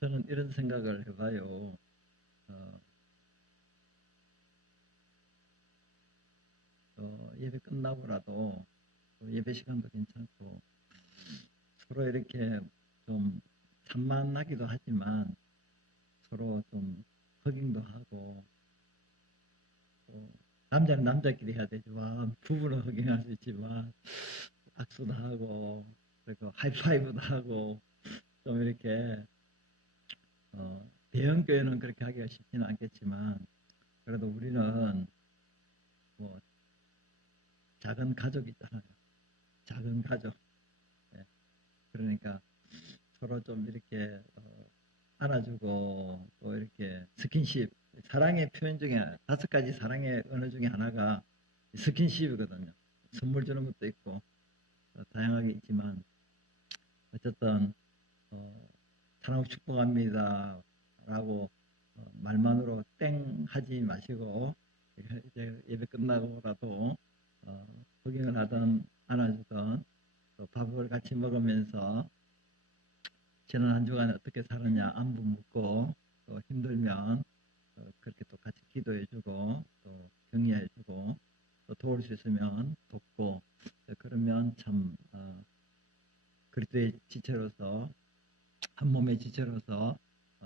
저는 이런 생각을 해봐요. 어, 예배 끝나고라도 예배 시간도 괜찮고 서로 이렇게 좀 산만하기도 하지만 서로 좀 허깅도 하고 또 남자는 남자끼리 해야 되지만 부부는 허깅할 수 있지만 악수도 하고 그리고 하이파이브도 하고 좀 이렇게 대형 교회는 그렇게 하기가 쉽지는 않겠지만 그래도 우리는 뭐 작은 가족이잖아요. 작은 가족. 예, 그러니까 서로 좀 이렇게 안아주고 또 이렇게 스킨십, 사랑의 표현 중에 5가지 사랑의 언어 중에 하나가 스킨십이거든요. 선물 주는 것도 있고 다양하게 있지만 어쨌든 어, 사랑하고 축복합니다 라고 말만으로 땡 하지 마시고 이제 예배 끝나고라도 허경을 하든 안아주든 또 밥을 같이 먹으면서 지난 한 주간 어떻게 살았냐 안부 묻고 또 힘들면 그렇게 또 같이 기도해주고 또 격려해주고 또 도울 수 있으면 돕고 그러면 참 그리스도의 지체로서 한 몸의 지체로서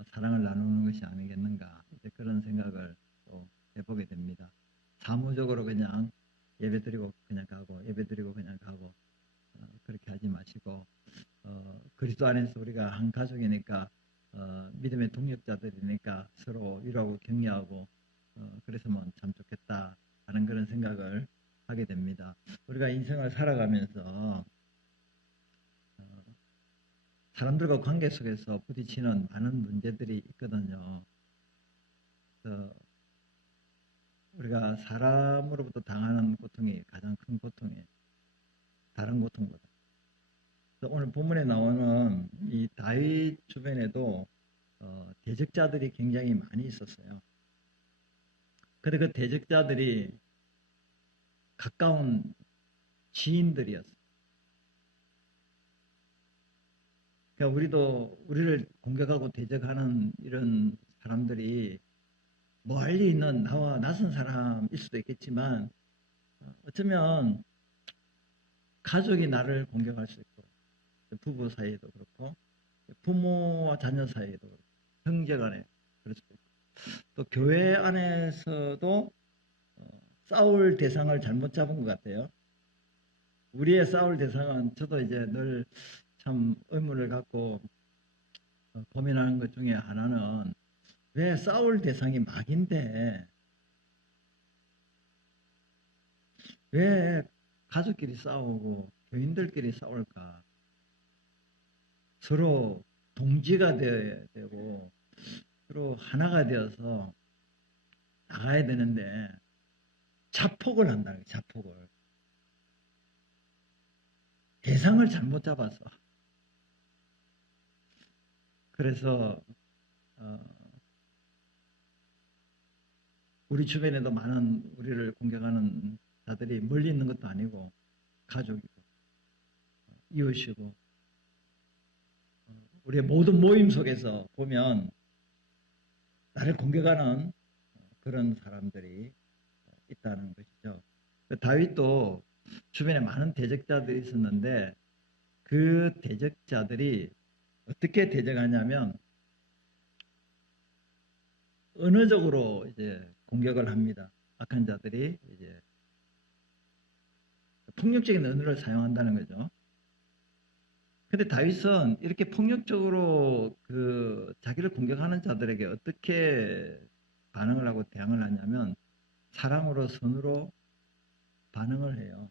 사랑을 나누는 것이 아니겠는가 이제 그런 생각을 또 해보게 됩니다. 사무적으로 그냥 예배드리고 그냥 가고 예배드리고 그냥 가고 그렇게 하지 마시고 그리스도 안에서 우리가 한 가족이니까 믿음의 동력자들이니까 서로 위로하고 격려하고 그래서면 참 좋겠다 하는 그런 생각을 하게 됩니다. 우리가 인생을 살아가면서 사람들과 관계 속에서 부딪히는 많은 문제들이 있거든요. 우리가 사람으로부터 당하는 고통이 가장 큰 고통이에요. 다른 고통보다. 오늘 본문에 나오는 이 다윗 주변에도 대적자들이 굉장히 많이 있었어요. 근데 그 대적자들이 가까운 지인들이었어요. 그러니까 우리를 공격하고 대적하는 이런 사람들이 멀리 있는 나와 낯선 사람일 수도 있겠지만 어쩌면 가족이 나를 공격할 수 있고 부부 사이에도 그렇고 부모와 자녀 사이에도 그렇고 형제 간에 그럴 수도 있고 또 교회 안에서도 싸울 대상을 잘못 잡은 것 같아요. 우리의 싸울 대상은 저도 이제 늘 참 의문을 갖고 고민하는 것 중에 하나는 왜 싸울 대상이 마귀인데 왜 가족끼리 싸우고 교인들끼리 싸울까? 서로 동지가 되어야 되고 서로 하나가 되어서 나가야 되는데 자폭을 한다는 거예요. 자폭을. 대상을 잘못 잡아서. 그래서 우리 주변에도 많은 우리를 공격하는 자들이 멀리 있는 것도 아니고 가족이고 이웃이고 우리의 모든 모임 속에서 보면 나를 공격하는 그런 사람들이 있다는 것이죠. 다윗도 주변에 많은 대적자들이 있었는데 그 대적자들이 어떻게 대적하냐면 언어적으로 이제 공격을 합니다. 악한 자들이 이제 폭력적인 언어를 사용한다는 거죠. 근데 다윗은 이렇게 폭력적으로 자기를 공격하는 자들에게 어떻게 반응을 하고 대응을 하냐면 사랑으로 선으로 반응을 해요.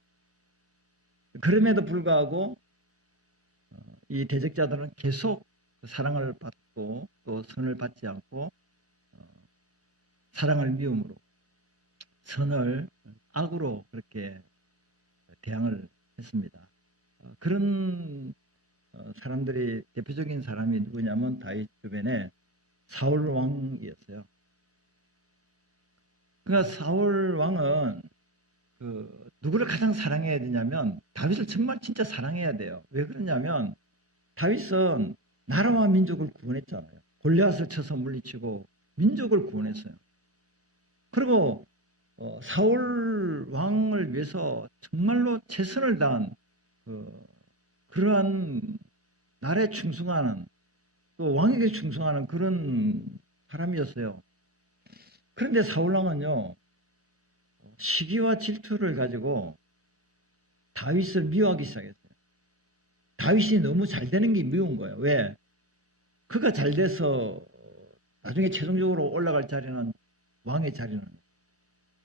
그럼에도 불구하고 이 대적자들은 계속 사랑을 받고 또 선을 받지 않고 사랑을 미움으로 선을 악으로 그렇게 대항을 했습니다. 그런 사람들이 대표적인 사람이 누구냐면 다윗 주변에 사울 왕이었어요. 그러니까 사울 왕은 누구를 가장 사랑해야 되냐면 다윗을 정말 진짜 사랑해야 돼요. 왜 그러냐면 다윗은 나라와 민족을 구원했잖아요. 골리앗을 쳐서 물리치고 민족을 구원했어요. 그리고 사울 왕을 위해서 정말로 최선을 다한 그러한 나라에 충성하는 또 왕에게 충성하는 그런 사람이었어요. 그런데 사울 왕은요, 시기와 질투를 가지고 다윗을 미워하기 시작했어요. 다윗이 너무 잘 되는 게 미운 거예요. 왜? 그가 잘 돼서 나중에 최종적으로 올라갈 자리는 왕의 자리는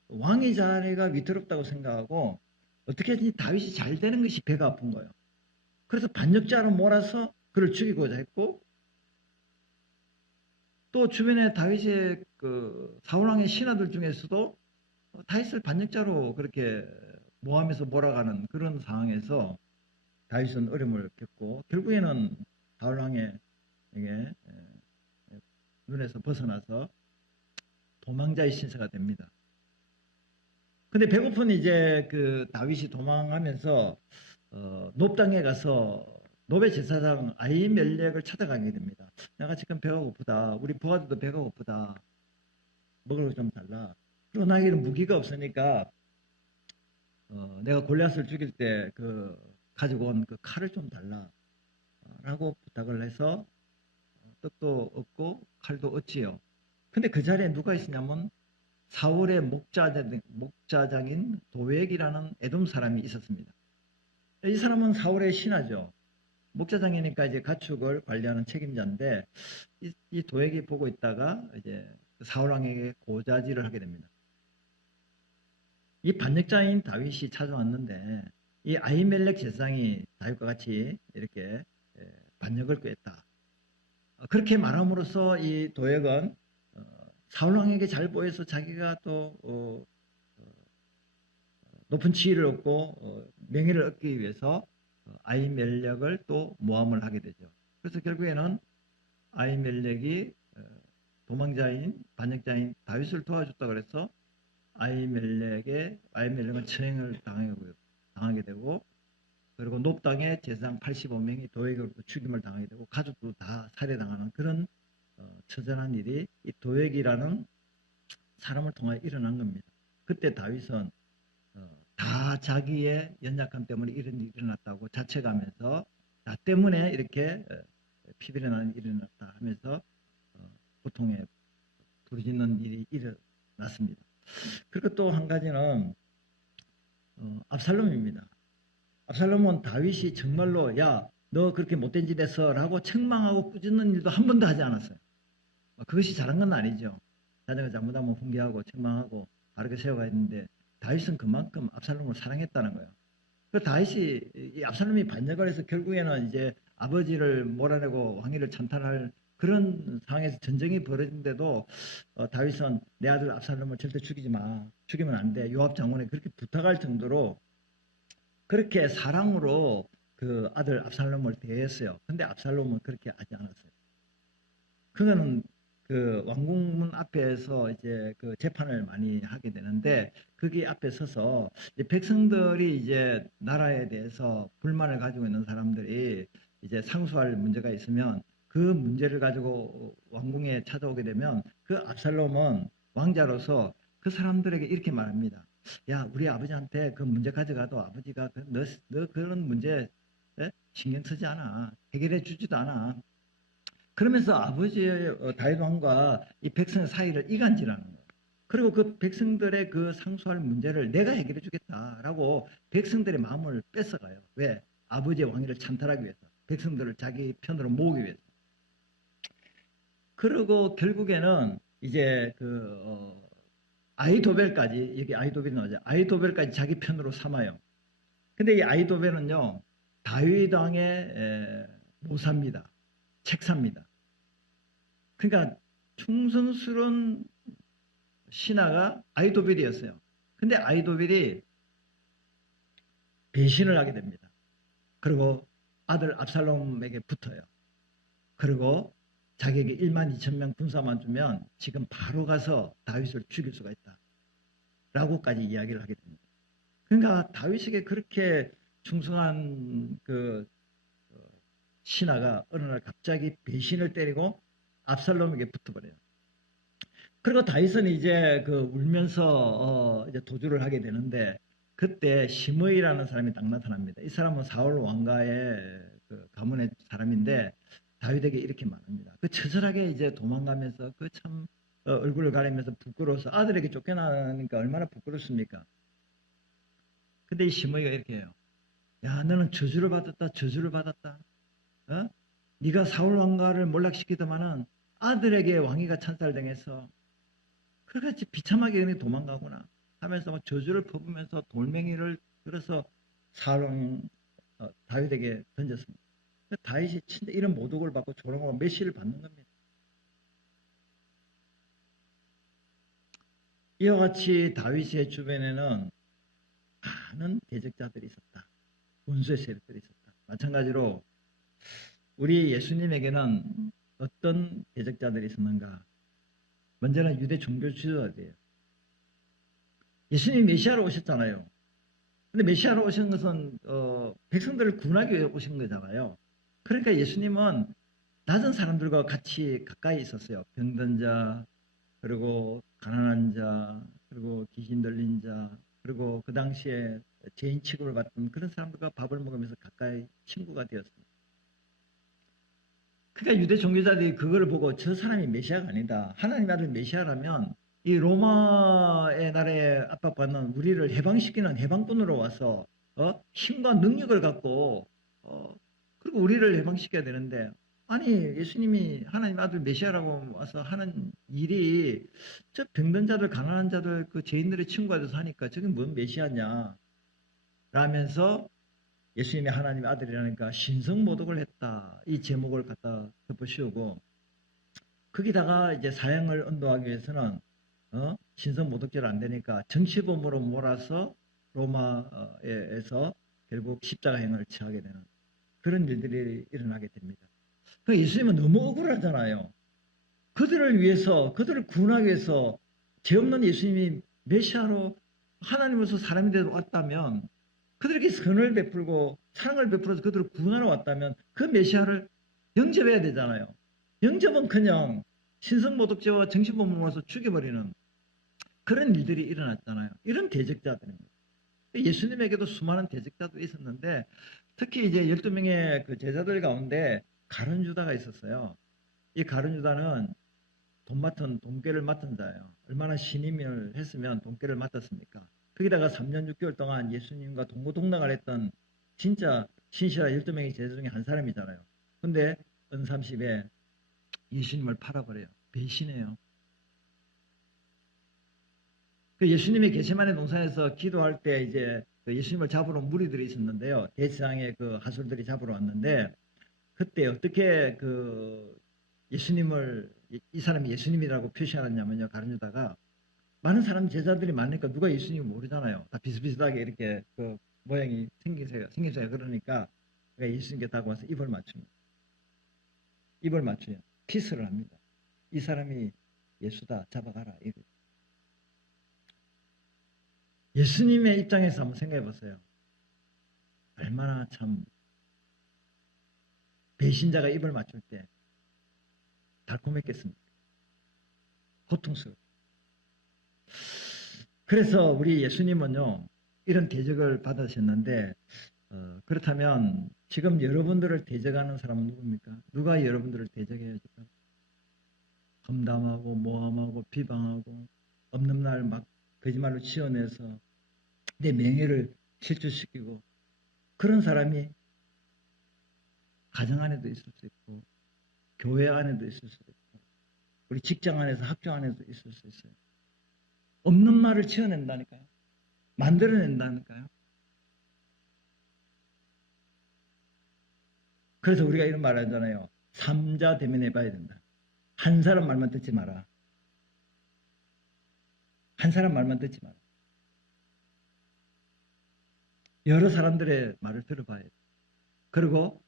왕의 자리가 위태롭다고 생각하고 어떻게든지 다윗이 잘 되는 것이 배가 아픈 거예요. 그래서 반역자로 몰아서 그를 죽이고자 했고 또 주변에 다윗의 그 사울왕의 신하들 중에서도 다윗을 반역자로 그렇게 모함해서 몰아가는 그런 상황에서 다윗은 어려움을 겪고 결국에는 사울왕의 눈에서 벗어나서 도망자의 신세가 됩니다. 근데 배고픈 이제 그 다윗이 도망하면서 놉당에 가서 놉의 제사장 아히멜렉을 찾아가게 됩니다. 내가 지금 배가 고프다. 우리 부하들도 배가 고프다. 먹을 거 좀 달라. 그리고 나에게는 무기가 없으니까 내가 골리앗을 죽일 때 그 가지고 온 그 칼을 좀 달라. 라고 부탁을 해서 떡도 얻고 칼도 얻지요. 근데 그 자리에 누가 있었냐면 사울의 목자장인 도액이라는 에돔 사람이 있었습니다. 이 사람은 사울의 신하죠. 목자장이니까 이제 가축을 관리하는 책임자인데 이 도액이 보고 있다가 이제 사울 왕에게 고자질을 하게 됩니다. 이 반역자인 다윗이 찾아왔는데 이 아히멜렉 제사장이 다윗과 같이 이렇게 반역을 꾀했다. 그렇게 말함으로써 이 도액은 사울 왕에게 잘 보여서 자기가 또 높은 지위를 얻고 명예를 얻기 위해서 아히멜렉을 또 모함을 하게 되죠. 그래서 결국에는 아히멜렉이 도망자인 반역자인 다윗을 도와줬다 그래서 아히멜렉은 처형을 당하게 되고 그리고 놉당의 제사장 85명이 도액으로부터 죽임을 당하게 되고 가족도 다 살해당하는 그런 처절한 일이 이 도액이라는 사람을 통해 일어난 겁니다. 그때 다윗은 다 자기의 연약함 때문에 이런 일이 일어났다고 자책하면서 나 때문에 이렇게 피비린내 나는 일이 일어났다 하면서 고통에 부르짖는 일이 일어났습니다. 그리고 또 한 가지는 압살롬입니다. 압살롬은 다윗이 정말로 야 너 그렇게 못된 짓 했어 라고 책망하고 꾸짖는 일도 한 번도 하지 않았어요. 그것이 잘한 건 아니죠. 자녀가 잘못하면 훈계하고 책망하고 바르게 세워가야 했는데 다윗은 그만큼 압살롬을 사랑했다는 거예요. 그 다윗이 이 압살롬이 반역을 해서 결국에는 이제 아버지를 몰아내고 왕위를 찬탈할 그런 상황에서 전쟁이 벌어진데도 다윗은 내 아들 압살롬을 절대 죽이지 마. 죽이면 안 돼. 요압 장군에게 그렇게 부탁할 정도로 그렇게 사랑으로 그 아들 압살롬을 대했어요. 근데 압살롬은 그렇게 하지 않았어요. 그거는 그 왕궁문 앞에서 이제 그 재판을 많이 하게 되는데 거기 앞에 서서 이제 백성들이 이제 나라에 대해서 불만을 가지고 있는 사람들이 이제 상소할 문제가 있으면 그 문제를 가지고 왕궁에 찾아오게 되면 그 압살롬은 왕자로서 그 사람들에게 이렇게 말합니다. 야, 우리 아버지한테 그 문제 가져가도 아버지가 너 그런 문제 신경 쓰지 않아. 해결해 주지도 않아. 그러면서 아버지의 다윗 왕과 이 백성의 사이를 이간질하는 거예요. 그리고 그 백성들의 그 상소할 문제를 내가 해결해 주겠다라고 백성들의 마음을 뺏어가요. 왜? 아버지의 왕위를 찬탈하기 위해서. 백성들을 자기 편으로 모으기 위해서. 그리고 결국에는 이제 그 아히도벨까지, 여기 아히도벨이 나오죠. 아히도벨까지 자기 편으로 삼아요. 근데 이 아히도벨은요, 다윗 왕의 모사입니다. 책사입니다. 그러니까 충성스러운 신하가 아히도벨이었어요. 근데 아히도벨이 배신을 하게 됩니다. 그리고 아들 압살롬에게 붙어요. 그리고 자기에게 1만 2천 명 군사만 주면 지금 바로 가서 다윗을 죽일 수가 있다. 라고까지 이야기를 하게 됩니다. 그러니까 다윗에게 그렇게 충성한 그 신하가 어느 날 갑자기 배신을 때리고 압살롬에게 붙어버려요. 그리고 다윗은 이제 그 울면서 이제 도주를 하게 되는데 그때 시므이라는 사람이 딱 나타납니다. 이 사람은 사울 왕가의 그 가문의 사람인데 다윗에게 이렇게 말합니다. 그 처절하게 이제 도망가면서 그 참 얼굴을 가리면서 부끄러워서 아들에게 쫓겨나니까 얼마나 부끄럽습니까? 근데 이 시므이가 이렇게 해요. 야, 너는 저주를 받았다, 저주를 받았다. 어? 네가 사울 왕가를 몰락시키더만은 아들에게 왕위가 찬살당해서 그렇게 비참하게 그냥 도망가구나 하면서 막 저주를 퍼부면서 돌멩이를 들어서 사울 다윗에게 던졌습니다. 다윗이 진짜 이런 모독을 받고 조롱하고 메시를 받는 겁니다. 이와 같이 다윗의 주변에는 많은 대적자들이 있었다. 원수의 세력들이 있었다. 마찬가지로 우리 예수님에게는 어떤 대적자들이 있었는가? 먼저는 유대 종교 지도자들이에요. 예수님이 메시아로 오셨잖아요. 근데 메시아로 오신 것은 백성들을 구원하기 위해 오신 거잖아요. 그러니까 예수님은 낮은 사람들과 같이 가까이 있었어요. 병든 자, 그리고 가난한 자, 그리고 귀신 들린 자, 그리고 그 당시에 죄인 취급을 받던 그런 사람들과 밥을 먹으면서 가까이 친구가 되었습니다. 그러니까 유대 종교자들이 그걸 보고 저 사람이 메시아가 아니다. 하나님 아들 메시아라면 이 로마의 나라에 압박받는 우리를 해방시키는 해방꾼으로 와서 힘과 능력을 갖고 그리고 우리를 해방시켜야 되는데 아니 예수님이 하나님 아들 메시아라고 와서 하는 일이 저 병든 자들 가난한 자들 그 죄인들의 친구가 돼서 하니까 저게 뭔 메시아냐 라면서 예수님이 하나님의 아들이라니까 신성모독을 했다. 이 제목을 갖다 덮어씌우고 거기다가 이제 사형을 언도하기 위해서는 신성모독죄를 안 되니까 정치범으로 몰아서 로마에서 결국 십자가행을 처하게 되는 그런 일들이 일어나게 됩니다. 그 예수님은 너무 억울하잖아요. 그들을 위해서 그들을 구원하기 위해서 죄 없는 예수님이 메시아로 하나님으로서 사람이 되어 왔다면 그들에게 선을 베풀고 사랑을 베풀어서 그들을 구원하러 왔다면 그 메시아를 영접해야 되잖아요. 영접은 그냥 신성모독죄와 정신범으로서 죽여버리는 그런 일들이 일어났잖아요. 이런 대적자들입니다. 예수님에게도 수많은 대적자도 있었는데 특히 이제 12명의 그 제자들 가운데 가룟 유다가 있었어요. 이 가룟 유다는 돈깨를 맡은 자예요. 얼마나 신임을 했으면 돈깨를 맡았습니까? 거기다가 3년 6개월 동안 예수님과 동고동락을 했던 진짜 신실한 12명의 제자 중에 한 사람이잖아요. 근데 은삼십에 예수님을 팔아버려요. 배신해요. 그 예수님이 게세마네 동산에서 기도할 때 이제 그 예수님을 잡으러 무리들이 있었는데요. 대지상의 그 하술들이 잡으러 왔는데 그때 어떻게 그 예수님을 이 사람이 예수님이라고 표시하느냐면요. 가룟 유다가 많은 사람 제자들이 많으니까 누가 예수님을 모르잖아요. 다 비슷비슷하게 이렇게 그 모양이 생김새가 그러니까 예수님께 다가와서 입을 맞춥니다. 입을 맞춰요. 키스를 합니다. 이 사람이 예수다 잡아가라. 이거죠. 예수님의 입장에서 한번 생각해 보세요. 얼마나 참 배신자가 입을 맞출 때 달콤했겠습니까? 고통스럽죠. 그래서 우리 예수님은요 이런 대적을 받으셨는데 그렇다면 지금 여러분들을 대적하는 사람은 누굽니까? 누가 여러분들을 대적해야 할까? 험담하고 모함하고 비방하고 없는 날 막 거짓말로 치어내서 내 명예를 실추시키고 그런 사람이 가정 안에도 있을 수 있고 교회 안에도 있을 수 있고 우리 직장 안에서 학교 안에도 있을 수 있어요. 없는 말을 치어낸다니까요. 만들어낸다니까요. 그래서 우리가 이런 말을 하잖아요. 삼자 대면해봐야 된다. 한 사람 말만 듣지 마라. 한 사람 말만 듣지 마라. 여러 사람들의 말을 들어봐야 돼. 그리고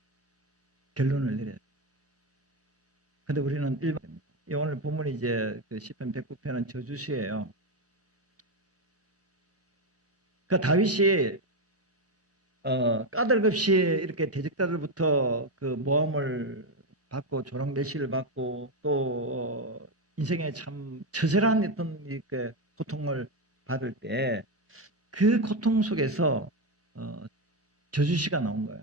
결론을 내려야 돼. 근데 우리는 일반입니다. 오늘 본문이 이제 그 시편 109편은 저주시예요. 그 다윗이 까닭 없이 이렇게 대적자들부터 그 모함을 받고 조롱 매시를 받고 또 인생에 참 처절한 어떤 이렇게 고통을 받을 때 그 고통 속에서 저주시가 나온 거예요.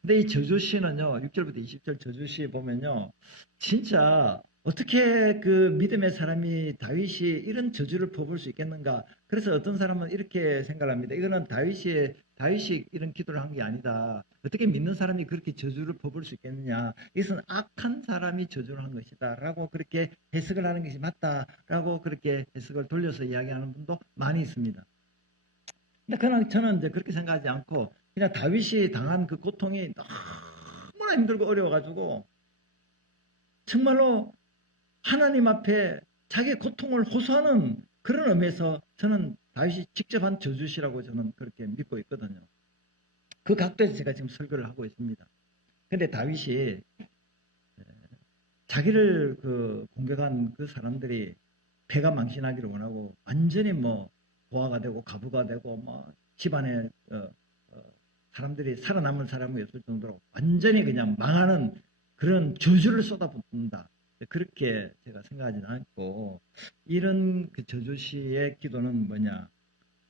근데 이 저주시는요, 6절부터 20절 저주시 보면요, 진짜 어떻게 그 믿음의 사람이 다윗이 이런 저주를 퍼부을 수 있겠는가? 그래서 어떤 사람은 이렇게 생각합니다. 이거는 다윗이 이런 기도를 한 게 아니다. 어떻게 믿는 사람이 그렇게 저주를 퍼부을 수 있겠느냐? 이것은 악한 사람이 저주를 한 것이다. 라고 그렇게 해석을 하는 것이 맞다. 라고 그렇게 해석을 돌려서 이야기하는 분도 많이 있습니다. 근데 그냥 저는 이제 그렇게 생각하지 않고 그냥 다윗이 당한 그 고통이 너무나 힘들고 어려워가지고 정말로 하나님 앞에 자기의 고통을 호소하는 그런 의미에서 저는 다윗이 직접 한 저주시라고 저는 그렇게 믿고 있거든요. 그 각도에서 제가 지금 설교를 하고 있습니다. 근데 다윗이 자기를 그 공격한 그 사람들이 패가 망신하기를 원하고 완전히 뭐 고아가 되고 가부가 되고 뭐 집안에 사람들이 살아남은 사람이 없을 정도로 완전히 그냥 망하는 그런 저주를 쏟아붓는다. 그렇게 제가 생각하지는 않고 이런 그 저주시의 기도는 뭐냐?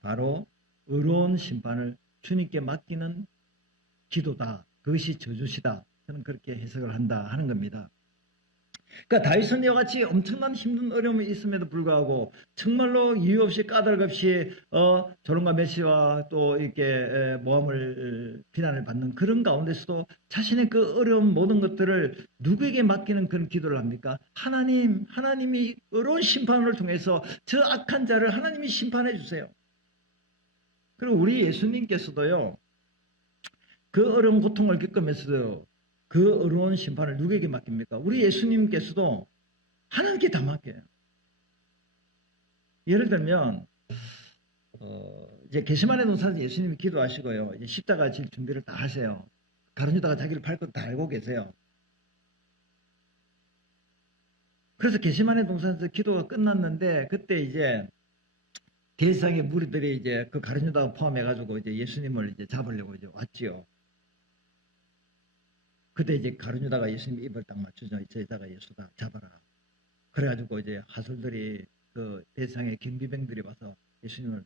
바로 의로운 심판을 주님께 맡기는 기도다. 그것이 저주시다. 저는 그렇게 해석을 한다 하는 겁니다. 그러니까 다윗은 이와 같이 엄청난 힘든 어려움이 있음에도 불구하고 정말로 이유 없이 까닭 없이 조롱과 메시와 또 이렇게 모함을 비난을 받는 그런 가운데서도 자신의 그 어려운 모든 것들을 누구에게 맡기는 그런 기도를 합니까? 하나님이 의로운 심판을 통해서 저 악한 자를 하나님이 심판해 주세요. 그리고 우리 예수님께서도요, 그 어려운 고통을 겪으면서도 그 어려운 심판을 누구에게 맡깁니까? 우리 예수님께서도 하나님께 다 맡겨요. 예를 들면 이제 게시마네 동산에서 예수님이 기도하시고요, 이제 십자가 질 준비를 다 하세요. 가룟 유다가 자기를 팔 것 다 알고 계세요. 그래서 게시마네 동산에서 기도가 끝났는데 그때 이제 대상의 무리들이 이제 그 가룟 유다가 포함해가지고 이제 예수님을 이제 잡으려고 이제 왔지요. 그때 이제 가룟 유다가 예수님 입을 딱 맞추죠. 제자가 예수다 잡아라. 그래가지고 이제 하술들이 그 대상의 경비병들이 와서 예수님을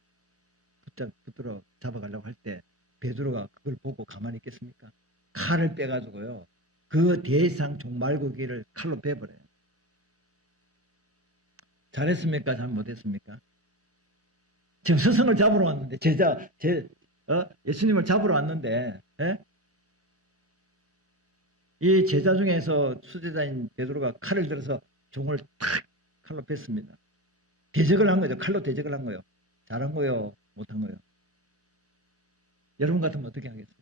붙들어 잡아가려고 할 때 베드로가 그걸 보고 가만히 있겠습니까? 칼을 빼가지고요. 그 대상 종말고기를 칼로 베버려요. 잘했습니까? 잘 못했습니까? 지금 스승을 잡으러 왔는데 예수님을 잡으러 왔는데 이 제자 중에서 수제자인 베드로가 칼을 들어서 종을 탁 칼로 뺐습니다. 대적을 한 거죠. 칼로 대적을 한 거예요. 잘한 거요, 못한 거요. 여러분 같으면 어떻게 하겠어요?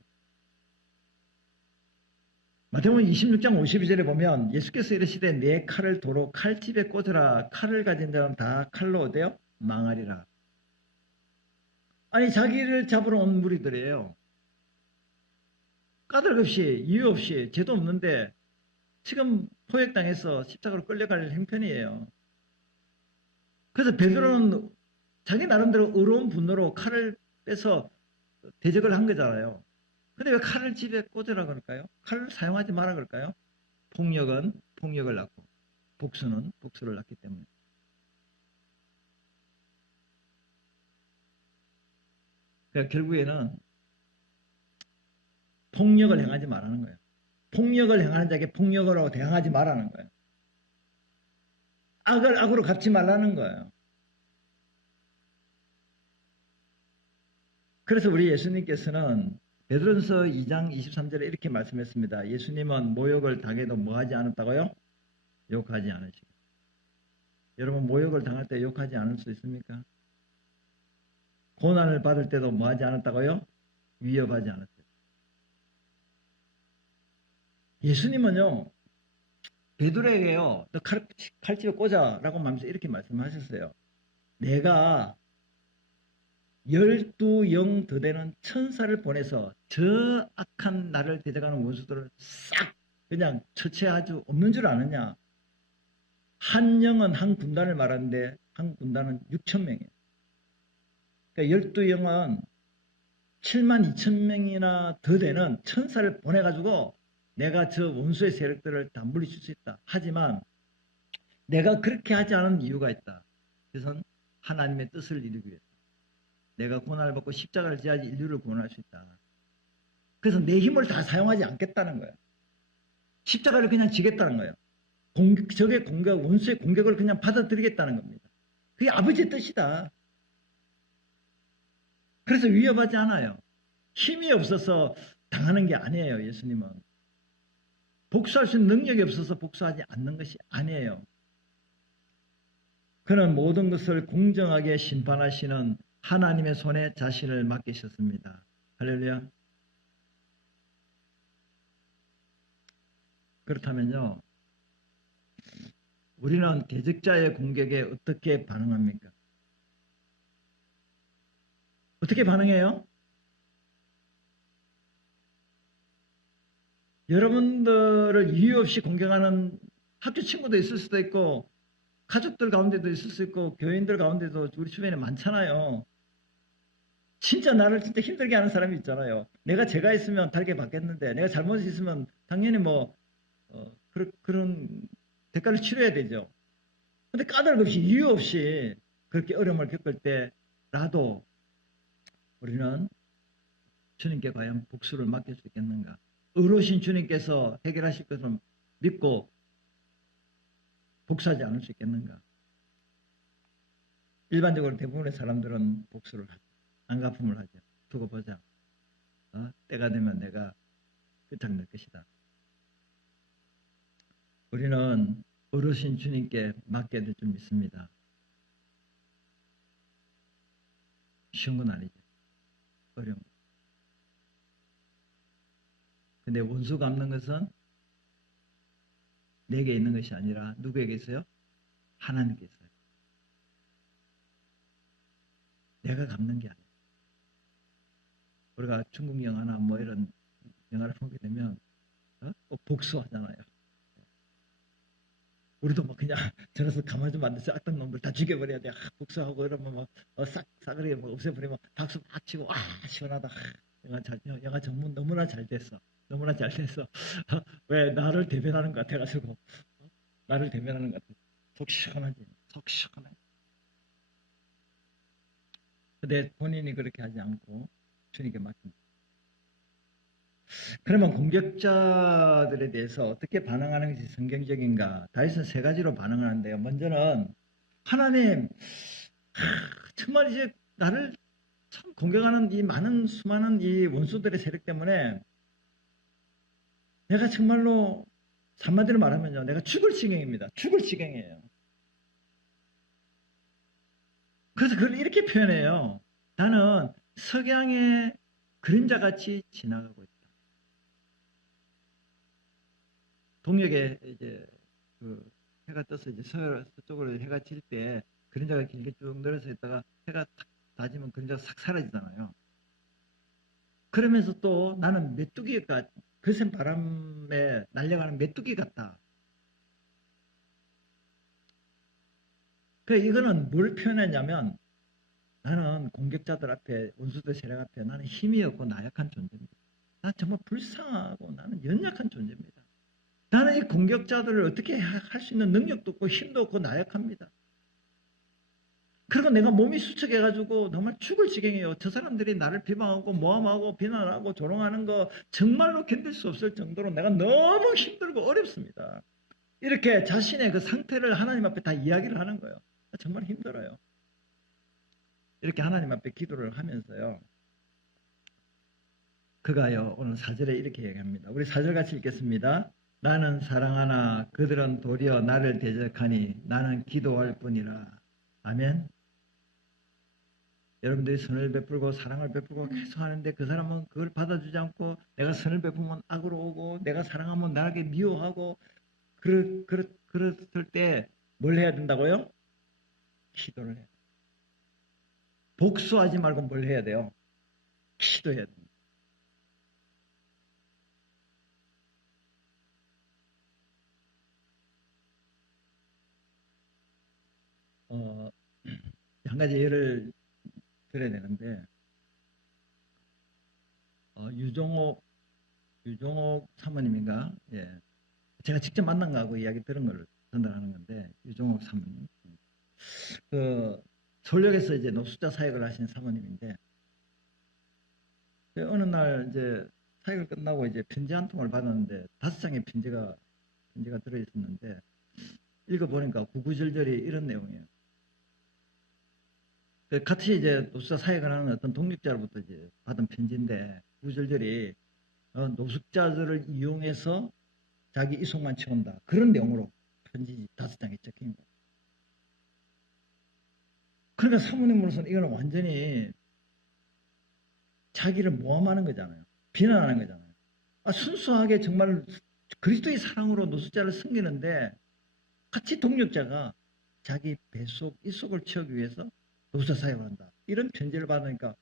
마태복음 26장 52절에 보면 예수께서 이르시되 내 칼을 도로 칼집에 꽂으라. 칼을 가진 자는 다 칼로 어때요? 망하리라. 아니 자기를 잡으러 온 무리들이에요. 까닭 없이 이유 없이 죄도 없는데 지금 포획당해서 십자가로 끌려갈 형편이에요. 그래서 베드로는 자기 나름대로 의로운 분노로 칼을 빼서 대적을 한 거잖아요. 근데 왜 칼을 집에 꽂으라 그럴까요? 칼을 사용하지 마라 그럴까요? 폭력은 폭력을 낳고 복수는 복수를 낳기 때문에. 그러니까 결국에는 폭력을 행하지 말라는 거예요. 폭력을 행하는 자에게 폭력으로 대항하지 말라는 거예요. 악을 악으로 갚지 말라는 거예요. 그래서 우리 예수님께서는 베드로전서 2장 23절에 이렇게 말씀했습니다. 예수님은 모욕을 당해도 뭐하지 않았다고요? 욕하지 않으시고. 여러분 모욕을 당할 때 욕하지 않을 수 있습니까? 고난을 받을 때도 뭐하지 않았다고요? 위협하지 않았어요. 예수님은요, 베드로에게요, 너 칼집에 꽂아라고 하면서 이렇게 말씀하셨어요. 내가 12영 더 되는 천사를 보내서 저 악한 나를 대적하는 원수들을 싹 그냥 처치할 수 없는 줄 아느냐? 한 영은 한 군단을 말하는데 한 군단은 6천 명이에요. 그러니까 12영은 7만 2천 명이나 더 되는 천사를 보내가지고 내가 저 원수의 세력들을 다 물리칠 수 있다. 하지만 내가 그렇게 하지 않은 이유가 있다. 그것은 하나님의 뜻을 이루기 위해서. 내가 고난을 받고 십자가를 지어야지 인류를 구원할 수 있다. 그래서 내 힘을 다 사용하지 않겠다는 거예요. 십자가를 그냥 지겠다는 거예요. 적의 공격, 원수의 공격을 그냥 받아들이겠다는 겁니다. 그게 아버지의 뜻이다. 그래서 위협하지 않아요. 힘이 없어서 당하는 게 아니에요. 예수님은. 복수할 수 있는 능력이 없어서 복수하지 않는 것이 아니에요. 그는 모든 것을 공정하게 심판하시는 하나님의 손에 자신을 맡기셨습니다. 할렐루야. 그렇다면요, 우리는 대적자의 공격에 어떻게 반응합니까? 어떻게 반응해요? 여러분들을 이유 없이 공격하는 학교 친구도 있을 수도 있고, 가족들 가운데도 있을 수 있고, 교인들 가운데도 우리 주변에 많잖아요. 진짜 나를 진짜 힘들게 하는 사람이 있잖아요. 내가 죄가 있으면 달게 받겠는데, 내가 잘못이 있으면 당연히 그런 대가를 치러야 되죠. 근데 까닭없이 이유 없이 그렇게 어려움을 겪을 때라도 우리는 주님께 과연 복수를 맡길 수 있겠는가? 의로우신 주님께서 해결하실 것을 믿고 복수하지 않을 수 있겠는가? 일반적으로 대부분의 사람들은 복수를 하죠. 안갚음을 하죠. 두고 보자. 때가 되면 내가 끝장낼 것이다. 우리는 어르신 주님께 맡게 될 줄 믿습니다. 쉬운 건 아니죠. 어려운 거. 근데 원수 갚는 것은 내게 있는 것이 아니라 누구에게 있어요? 하나님께 있어요. 내가 갚는 게 아니에요. 우리가 중국 영화나 이런 영화를 보게 되면 복수하잖아요. 우리도 그냥 저래서 가만히 좀 안 돼서 악당 놈들 다 죽여버려야 돼. 복수하고 이러면 싸그리 없애버리면 박수 막 치고 시원하다. 영화 전문 너무나 잘 됐어. 너무나 잘 됐어. 왜 나를 대변하는 것 같아가지고 나를 대변하는 것 같아. 속 시원하지. 속 시원해. 근데 본인이 그렇게 하지 않고 주님께 맡깁니다. 그러면 공격자들에 대해서 어떻게 반응하는 것이 성경적인가? 다윗은 세 가지로 반응을 하는데요. 먼저는 하나님, 정말 이제 나를 참 공격하는 이 많은 수많은 이 원수들의 세력 때문에 내가 정말로 한마디로 말하면요, 내가 죽을 지경입니다. 죽을 지경이에요. 그래서 그걸 이렇게 표현해요. 나는 석양의 그림자같이 지나가고 있다. 동역에 이제 그 해가 떠서 이제 서쪽으로 해가 질 때 그림자가 길게 쭉 늘어서 있다가 해가 탁 다지면 그림자가 싹 사라지잖아요. 그러면서 또 나는 메뚜기가 거센 바람에 날려가는 메뚜기 같다. 그러니까 이거는 뭘 표현했냐면 나는 공격자들 앞에 원수들 세력 앞에 나는 힘이 없고 나약한 존재입니다. 난 정말 불쌍하고 나는 연약한 존재입니다. 나는 이 공격자들을 어떻게 할 수 있는 능력도 없고 힘도 없고 나약합니다. 그리고 내가 몸이 수척해가지고 정말 죽을 지경이에요. 저 사람들이 나를 비방하고 모함하고 비난하고 조롱하는 거 정말로 견딜 수 없을 정도로 내가 너무 힘들고 어렵습니다. 이렇게 자신의 그 상태를 하나님 앞에 다 이야기를 하는 거예요. 정말 힘들어요. 이렇게 하나님 앞에 기도를 하면서요. 그가요 오늘 4절에 이렇게 얘기합니다. 우리 4절 같이 읽겠습니다. 나는 사랑하나 그들은 도리어 나를 대적하니 나는 기도할 뿐이라. 아멘. 여러분들이 선을 베풀고 사랑을 베풀고 계속 하는데 그 사람은 그걸 받아주지 않고 내가 선을 베풀면 악으로 오고 내가 사랑하면 나에게 미워하고 그랬을 때 뭘 해야 된다고요? 기도를 해야 돼요. 복수하지 말고 뭘 해야 돼요? 기도해야 됩니다. 한 가지 예를 들어야 되는데 유종옥 유종옥 사모님인가? 예. 제가 직접 만난 거하고 이야기 들은 걸 전달하는 건데, 유종옥 사모님. 그, 서울역에서 이제 노숙자 사역을 하신 사모님인데, 어느 날 이제 사역을 끝나고 이제 편지 한 통을 받았는데, 5장의 편지가 들어있었는데, 읽어보니까 구구절절이 이런 내용이에요. 같이 이제 노숙자 사역을 하는 어떤 동력자로부터 이제 받은 편지인데, 구구절절이 노숙자들을 이용해서 자기 이속만 채운다. 그런 내용으로 편지 5장에 적힌 거예요. 그러니까 사모님으로서는 이거는 완전히 자기를 모함하는 거잖아요. 비난하는 거잖아요. 순수하게 정말 그리스도의 사랑으로 노숙자를 섬기는데 같이 동력자가 자기 배속, 이속을 채우기 위해서 노숙자 사역을 한다. 이런 편지를 받으니까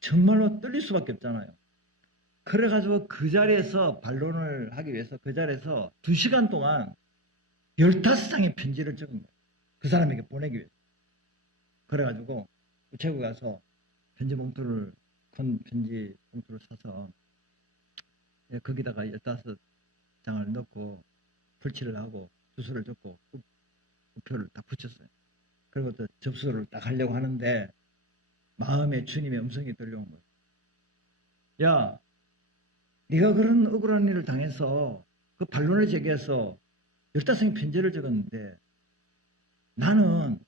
정말로 떨릴 수밖에 없잖아요. 그래가지고 그 자리에서 반론을 하기 위해서 그 자리에서 2시간 동안 15장의 편지를 적은 거예요. 그 사람에게 보내기 위해서. 그래가지고 우체국 가서 편지 봉투를, 큰 편지 봉투를 사서 거기다가 15장을 넣고 불칠을 하고 주소를 적고 우표를 딱 붙였어요. 그리고 또 접수를 딱 하려고 하는데 마음에 주님의 음성이 들려온 거예요. 야, 네가 그런 억울한 일을 당해서 그 반론을 제기해서 15장의 편지를 적었는데 나는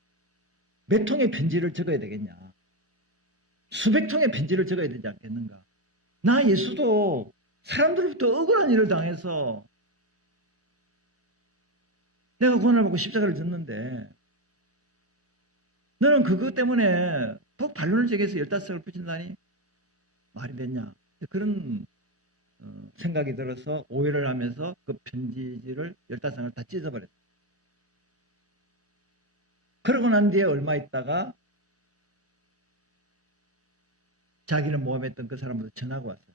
몇 통의 편지를 적어야 되겠냐? 수백 통의 편지를 적어야 되지 않겠는가? 나 예수도 사람들로부터 억울한 일을 당해서 내가 구원을 받고 십자가를 졌는데 너는 그것 때문에 꼭 반론을 제기해서 15장을 붙인다니 말이 됐냐? 그런 생각이 들어서 오해를 하면서 그 편지지를 15장을 다 찢어버렸어요. 그러고 난 뒤에 얼마 있다가 자기를 모함했던 그 사람으로 전화가 왔어요.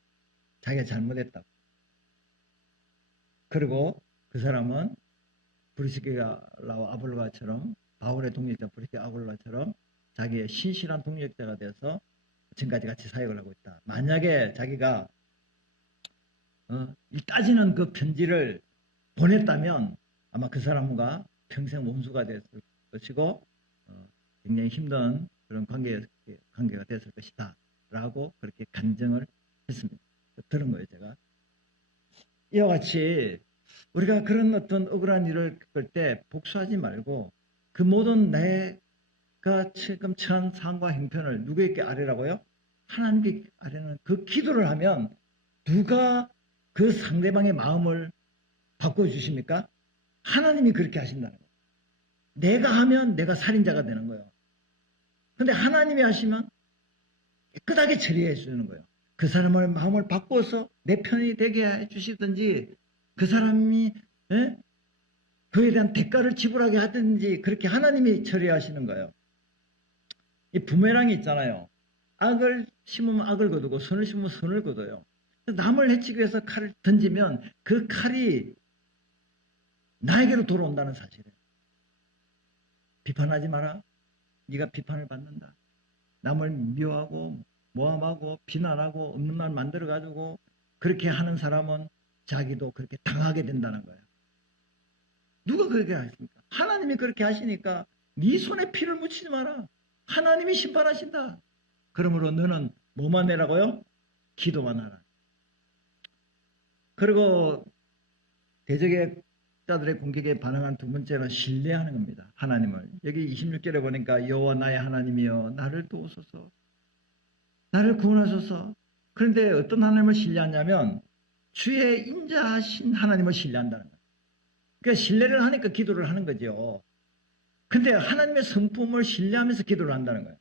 자기가 잘못했다고. 그리고 그 사람은 브리스기라와 아볼로가처럼 바울의 동력자 브리스기 아볼로가처럼 자기의 신실한 동력자가 돼서 지금까지 같이 사역을 하고 있다. 만약에 자기가 따지는 그 편지를 보냈다면 아마 그 사람과 평생 원수가 됐을 것이고 굉장히 힘든 그런 관계가 됐을 것이다. 라고 그렇게 간증을 했습니다. 들은 거예요, 제가. 이와 같이 우리가 그런 어떤 억울한 일을 겪을 때 복수하지 말고 그 모든 내가 지금 처한 상과 형편을 누구에게 아뢰라고요? 하나님께 아뢰는 그 기도를 하면 누가 그 상대방의 마음을 바꿔주십니까? 하나님이 그렇게 하신다는 거예요. 내가 하면 내가 살인자가 되는 거예요. 근데 하나님이 하시면 깨끗하게 처리해 주는 거예요. 그 사람의 마음을 바꿔서 내 편이 되게 해주시든지 그 사람이 그에 대한 대가를 지불하게 하든지 그렇게 하나님이 처리하시는 거예요. 이 부메랑이 있잖아요. 악을 심으면 악을 거두고 선을 심으면 선을 거둬요. 남을 해치기 위해서 칼을 던지면 그 칼이 나에게로 돌아온다는 사실이에요. 비판하지 마라. 네가 비판을 받는다. 남을 미워하고 모함하고 비난하고 없는 말 만들어가지고 그렇게 하는 사람은 자기도 그렇게 당하게 된다는 거예요. 누가 그렇게 하십니까? 하나님이 그렇게 하시니까 네 손에 피를 묻히지 마라. 하나님이 심판하신다. 그러므로 너는 뭐만 해라고요? 기도만 하라. 그리고 대적자들의 공격에 반응한 두 번째는 신뢰하는 겁니다. 하나님을. 여기 26절에 보니까 여호와 나의 하나님이여 나를 도우소서. 나를 구원하소서. 그런데 어떤 하나님을 신뢰하냐면 주의 인자하신 하나님을 신뢰한다는 거예요. 그러니까 신뢰를 하니까 기도를 하는 거죠. 근데 하나님의 성품을 신뢰하면서 기도를 한다는 거예요.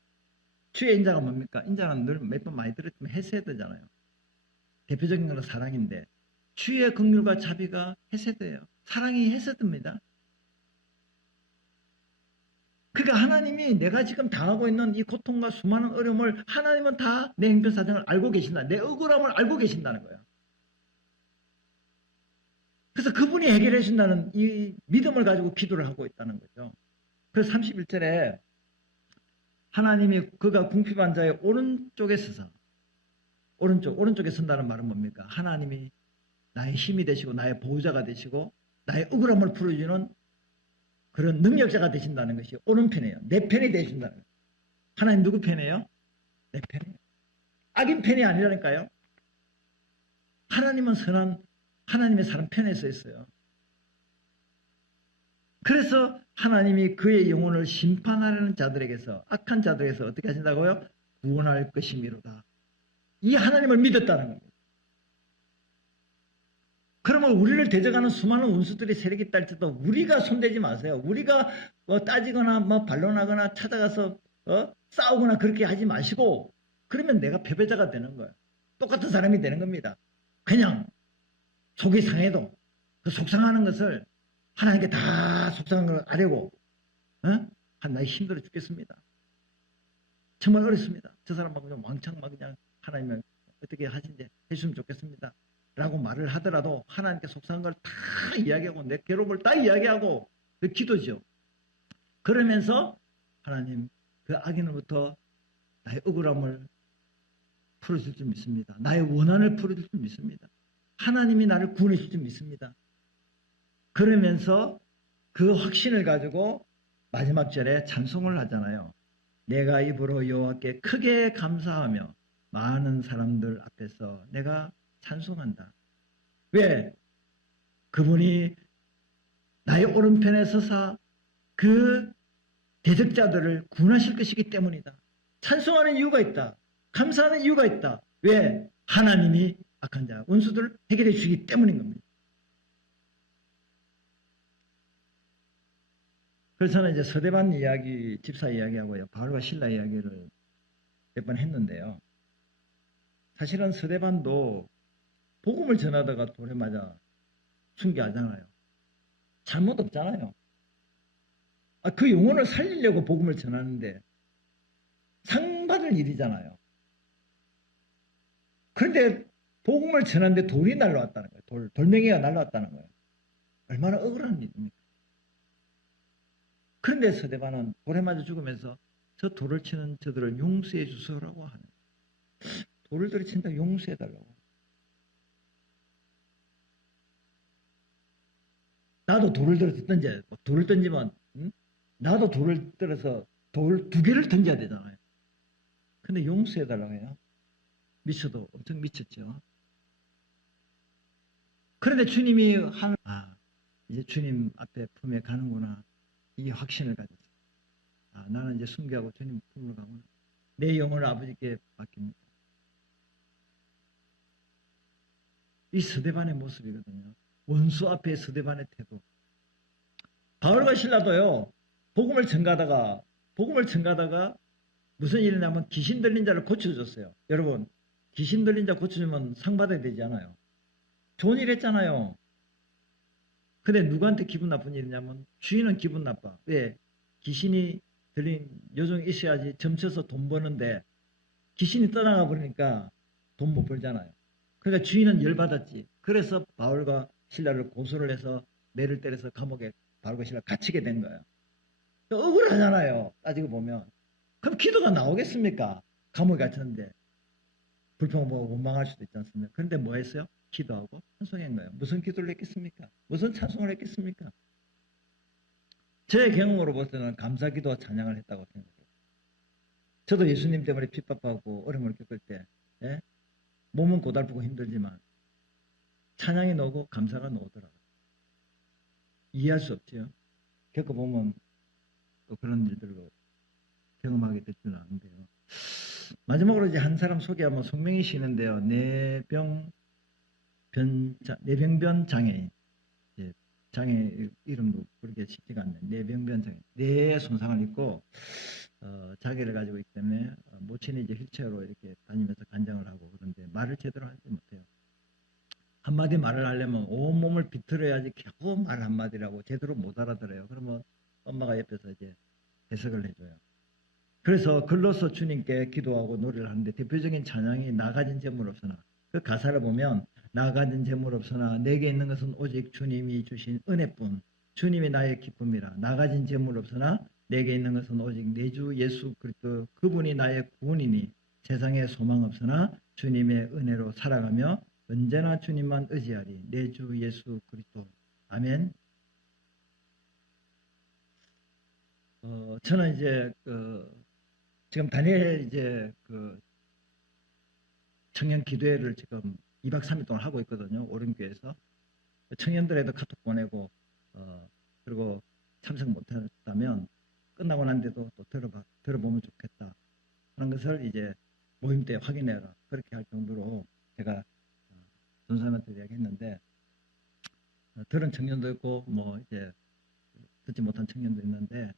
주의 인자가 뭡니까? 인자는 늘 몇 번 많이 들었지만 헤세드잖아요. 대표적인 건 사랑인데 주의 긍휼과 자비가 헤세드예요. 사랑이 헤세드입니다. 그러니까 하나님이 내가 지금 당하고 있는 이 고통과 수많은 어려움을 하나님은 다 내 행편 사정을 알고 계신다. 내 억울함을 알고 계신다는 거예요. 그래서 그분이 해결해 준다는 이 믿음을 가지고 기도를 하고 있다는 거죠. 그래서 31절에 하나님이 그가 궁핍한 자의 오른쪽에 서서 오른쪽에 선다는 말은 뭡니까? 하나님이 나의 힘이 되시고 나의 보호자가 되시고 나의 억울함을 풀어주는 그런 능력자가 되신다는 것이 오른편이에요. 내 편이 되신다는 거예요. 하나님 누구 편이에요? 내 편이에요. 악인 편이 아니라니까요. 하나님은 선한 하나님의 사람 편에 서 있어요. 그래서 하나님이 그의 영혼을 심판하려는 자들에게서 악한 자들에게서 어떻게 하신다고요? 구원할 것이미로다. 이 하나님을 믿었다는 겁니다. 그러면 우리를 대적하는 수많은 원수들이 세력이 있다 할지라도 우리가 손대지 마세요. 우리가 따지거나 반론하거나 찾아가서 싸우거나 그렇게 하지 마시고 그러면 내가 패배자가 되는 거예요. 똑같은 사람이 되는 겁니다. 그냥 속이 상해도 그 속상하는 것을 하나님께 다 속상한 걸 아려고 나이 힘들어 죽겠습니다. 정말 어렵습니다. 저 사람하고 그냥 왕창 그냥 하나님은 어떻게 하신지 해주시면 좋겠습니다. 라고 말을 하더라도 하나님께 속상한 걸 다 이야기하고 내 괴로움을 다 이야기하고 그 기도죠. 그러면서 하나님 그 악인으로부터 나의 억울함을 풀어줄 줄 믿습니다. 나의 원한을 풀어줄 줄 믿습니다. 하나님이 나를 구원해 줄 줄 믿습니다. 그러면서 그 확신을 가지고 마지막 절에 찬송을 하잖아요. 내가 입으로 여호와께 크게 감사하며 많은 사람들 앞에서 내가 찬송한다. 왜? 그분이 나의 오른편에 서사 그 대적자들을 구원하실 것이기 때문이다. 찬송하는 이유가 있다. 감사하는 이유가 있다. 왜? 하나님이 악한 자, 원수들을 해결해 주시기 때문인 겁니다. 그래서 저는 이제 서대반 이야기, 집사 이야기하고요. 바울과 실라 이야기를 몇 번 했는데요. 사실은 서대반도 복음을 전하다가 돌에 맞아 순교하잖아요. 잘못 없잖아요. 그 영혼을 살리려고 복음을 전하는데 상 받을 일이잖아요. 그런데 복음을 전하는데 돌이 날라왔다는 거예요. 돌멩이가 날라왔다는 거예요. 얼마나 억울한 일입니까? 그런데 서대반은 돌에 맞아 죽으면서 저 돌을 치는 저들을 용서해 주소라고 하는 거예요. 돌을 들이친다 용서해 달라고. 나도 돌을 들어서 던져야 돼. 돌을 던지면 나도 돌을 들어서 돌 2개를 던져야 되잖아요. 근데 용서해 달라고 해요. 미쳐도 엄청 미쳤죠. 그런데 주님이 이제 주님 앞에 품에 가는구나. 이 확신을 가졌어요. 나는 이제 순교하고 주님 품으로 가구나. 내 영혼을 아버지께 맡깁니다. 이 서대반의 모습이거든요. 원수 앞에 서대반의 태도. 바울과 실라도요. 복음을 전가하다가 무슨 일이 나면 귀신 들린 자를 고쳐줬어요. 여러분 귀신 들린 자 고쳐주면 상 받아야 되지 않아요? 좋은 일 했잖아요. 근데 누구한테 기분 나쁜 일이냐면 주인은 기분 나빠. 왜? 귀신이 들린 요정이 있어야지 점쳐서 돈 버는데 귀신이 떠나가 버리니까 돈 못 벌잖아요. 그러니까 주인은 열받았지. 그래서 바울과 실라를 고소를 해서 매를 때려서 감옥에 바울과 실라 갇히게 된 거예요. 억울하잖아요. 따지고 보면. 그럼 기도가 나오겠습니까? 감옥에 갇혔는데. 불평하고 원망할 수도 있지 않습니까? 그런데 뭐 했어요? 기도하고 찬송한 거예요. 무슨 기도를 했겠습니까? 무슨 찬송을 했겠습니까? 제 경험으로 볼 때는 감사기도와 찬양을 했다고 생각해요. 저도 예수님 때문에 핍박하고 어려움을 겪을 때 몸은 고달프고 힘들지만 찬양이 나오고 감사가 나오더라고요. 이해할 수 없지요. 겪어보면 또 그런 일들로 경험하게 될 줄 아는데요. 마지막으로 이제 한 사람 소개하면 송명희 씨는데요. 뇌병변 장애인. 장애 이름도 그렇게 쉽지가 않네. 뇌병변 장애인. 뇌에 손상을 입고 자기를 가지고 있기 때문에 모친이 이제 휠체어로 이렇게 다니면서 간장을 하고 그런데 말을 제대로 하지 못해요. 한마디 말을 하려면 온몸을 비틀어야지 겨우 말 한마디라고 제대로 못 알아들어요. 그러면 엄마가 옆에서 이제 해석을 해줘요. 그래서 글로서 주님께 기도하고 노래를 하는데 대표적인 찬양이 나 가진 재물 없으나 그 가사를 보면 나 가진 재물 없으나 내게 있는 것은 오직 주님이 주신 은혜뿐 주님이 나의 기쁨이라 나 가진 재물 없으나 내게 있는 것은 오직 내 주 예수 그리스도 그분이 나의 구원이니 세상에 소망 없으나 주님의 은혜로 살아가며 언제나 주님만 의지하리. 내 주 예수 그리스도. 아멘. 저는 이제 지금 다니엘 이제 청년 기도회를 지금 2박 3일 동안 하고 있거든요. 오른교에서 청년들에도 카톡 보내고 그리고 참석 못했다면 끝나고 난 데도 또 들어보면 좋겠다 하는 것을 이제 모임 때 확인해라 그렇게 할 정도로 제가 전사님한테 이야기했는데 들은 청년도 있고 뭐 이제 듣지 못한 청년도 있는데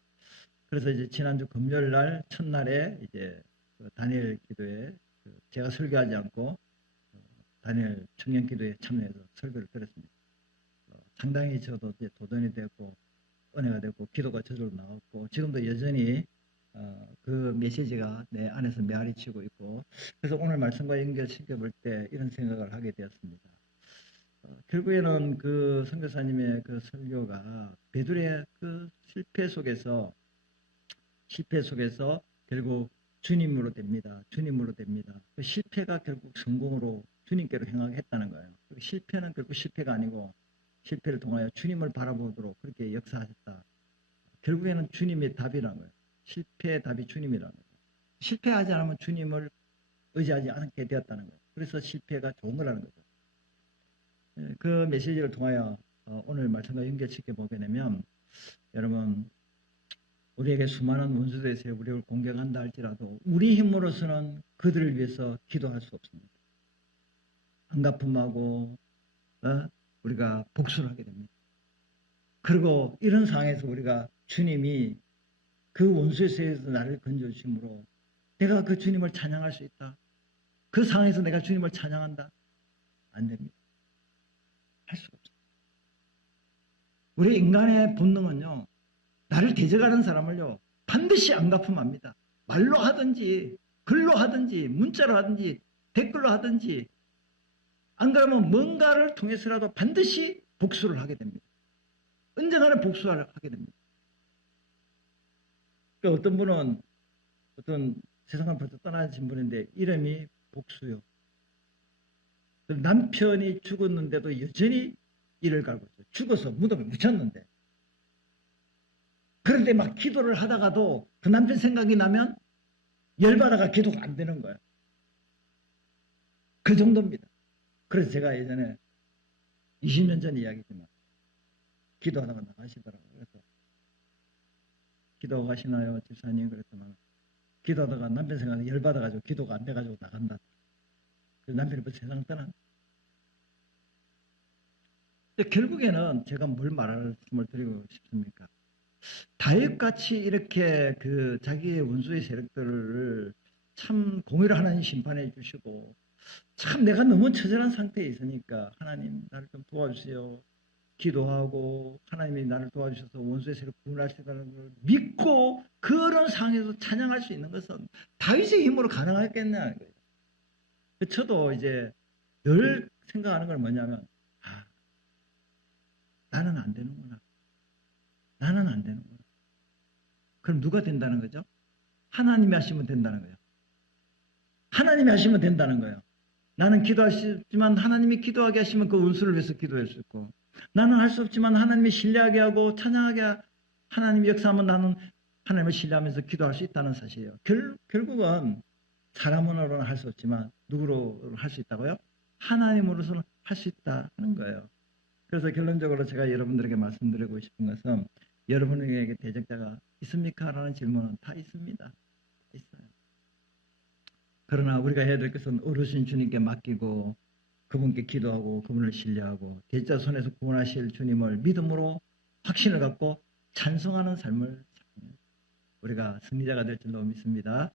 그래서 이제 지난주 금요일 날 첫날에 이제 다니엘 기도에 제가 설교하지 않고 다니엘 청년 기도에 참여해서 설교를 드렸습니다. 상당히 저도 이제 도전이 됐고 은혜가 됐고 기도가 저절로 나왔고 지금도 여전히 그 메시지가 내 안에서 메아리 치고 있고 그래서 오늘 말씀과 연결시켜 볼 때 이런 생각을 하게 되었습니다. 결국에는 그 선교사님의 그 설교가 베드로의 그 실패 속에서 결국 주님으로 됩니다. 주님으로 됩니다. 그 실패가 결국 성공으로 주님께로 향하게 했다는 거예요. 실패는 결국 실패가 아니고 실패를 통하여 주님을 바라보도록 그렇게 역사하셨다. 결국에는 주님의 답이라는 거예요. 실패의 답이 주님이라는 거예요. 실패하지 않으면 주님을 의지하지 않게 되었다는 거예요. 그래서 실패가 좋은 거라는 거죠. 그 메시지를 통하여 오늘 말씀과 연결시켜 보게 되면 여러분 우리에게 수많은 원수들의 우리를 공격한다 할지라도 우리 힘으로서는 그들을 위해서 기도할 수 없습니다. 안갚음하고 우리가 복수를 하게 됩니다. 그리고 이런 상황에서 우리가 주님이 그 원수의 세에서 나를 건져주심으로 내가 그 주님을 찬양할 수 있다. 그 상황에서 내가 주님을 찬양한다. 안 됩니다. 할 수가 없어요. 우리 인간의 본능은요. 나를 대적하는 사람을요. 반드시 안갚음합니다. 말로 하든지 글로 하든지 문자로 하든지 댓글로 하든지 안 그러면 뭔가를 통해서라도 반드시 복수를 하게 됩니다. 언젠가는 복수를 하게 됩니다. 그러니까 어떤 분은 어떤 세상을 벌써 떠나신 분인데 이름이 복수요. 남편이 죽었는데도 여전히 이를 갈고 있어요. 죽어서 무덤에 묻혔는데 그런데 막 기도를 하다가도 그 남편 생각이 나면 열받아가 기도가 안 되는 거예요. 그 정도입니다. 그래서 제가 예전에 20년 전 이야기지만 기도하다가 나가시더라고요. 그래서 기도 가시나요 집사님? 그랬더니 기도하다가 남편 생각에 열받아가지고 기도가 안 돼가지고 나간다. 그래서 남편이 벌써 세상 떠난. 결국에는 제가 뭘 말씀을 드리고 싶습니까? 다윗같이 이렇게 그 자기의 원수의 세력들을 참 공의를 하나님 심판해 주시고 참 내가 너무 처절한 상태에 있으니까 하나님 나를 좀 도와주세요. 기도하고 하나님이 나를 도와주셔서 원수의 세력 구원할 수 있다는 걸 믿고 그런 상황에서 찬양할 수 있는 것은 다윗의 힘으로 가능하겠냐는 거예요. 저도 이제 늘 생각하는 건 뭐냐면 나는 안 되는구나. 나는 안 되는구나. 그럼 누가 된다는 거죠? 하나님이 하시면 된다는 거예요. 하나님이 하시면 된다는 거예요. 나는 기도할 수 있지만 하나님이 기도하게 하시면 그 원수를 위해서 기도할 수 있고 나는 할 수 없지만 하나님이 신뢰하게 하고 찬양하게 하나님이 역사하면 나는 하나님을 신뢰하면서 기도할 수 있다는 사실이에요. 결국은 사람으로는 할 수 없지만 누구로 할 수 있다고요? 하나님으로서는 할 수 있다는 거예요. 그래서 결론적으로 제가 여러분들에게 말씀드리고 싶은 것은 여러분에게 대적자가 있습니까? 라는 질문은 다 있습니다. 있어요. 그러나 우리가 해야 될 것은 어르신 주님께 맡기고 그분께 기도하고 그분을 신뢰하고 대적자 손에서 구원하실 주님을 믿음으로 확신을 갖고 찬송하는 삶을 우리가 승리자가 될 줄로 믿습니다.